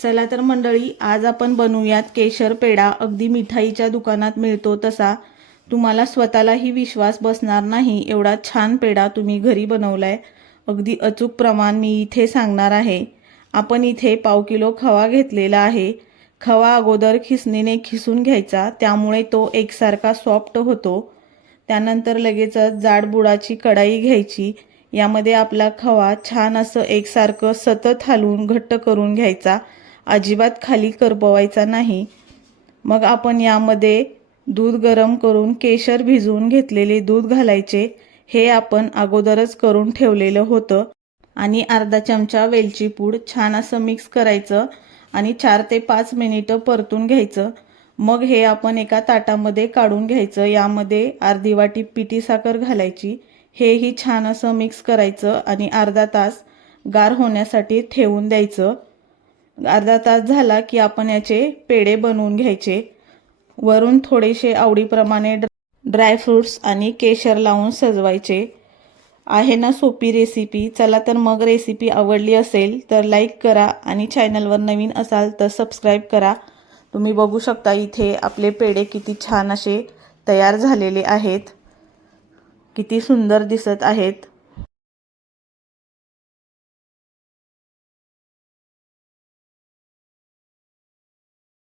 चला तर मंडळी, आज आपण बनवूयात केशर पेढा. अगदी मिठाईच्या दुकानात मिळतो तसा. तुम्हाला स्वतःलाही विश्वास बसणार नाही एवढा छान पेढा तुम्ही घरी बनवलाय. अगदी अचूक प्रमाण मी इथे सांगणार आहे. आपण इथे 1/2 किलो खवा घेतलेला आहे. खवा अगोदर खिसणीने खिसून घ्यायचा, त्यामुळे तो एकसारखा सॉफ्ट होतो. त्यानंतर लगेचच जाड बुडाची कढाई घ्यायची. यामध्ये आपला खवा छान असं एकसारखं सतत हलवून घट्ट करून घ्यायचा. अजिबात खाली करपवायचा नाही. मग आपण यामध्ये दूध गरम करून केशर भिजवून घेतलेले दूध घालायचे. हे आपण अगोदरच करून ठेवलेलं होतं. आणि अर्धा चमचा वेलची पूड छान असं मिक्स करायचं आणि 4 ते 5 मिनिटं परतून घ्यायचं. मग हे आपण एका ताटामध्ये काढून घ्यायचं. यामध्ये अर्धी वाटी पिठी साखर घालायची. हेही छान असं मिक्स करायचं आणि अर्धा तास गार होण्यासाठी ठेवून द्यायचं. अर्धा तास झाला की आपण याचे पेढे बनवून घ्यायचे. वरून थोडेसे आवडीप्रमाणे ड्रायफ्रूट्स आणि केशर लावून सजवायचे. आहे ना सोपी रेसिपी. चला तर मग रेसिपी आवडली असेल तर लाईक करा आणि चॅनलवर नवीन असाल तर सबस्क्राईब करा. तुम्ही बघू शकता इथे आपले पेढे किती छान असे तयार झालेले आहेत. किती सुंदर दिसत आहेत.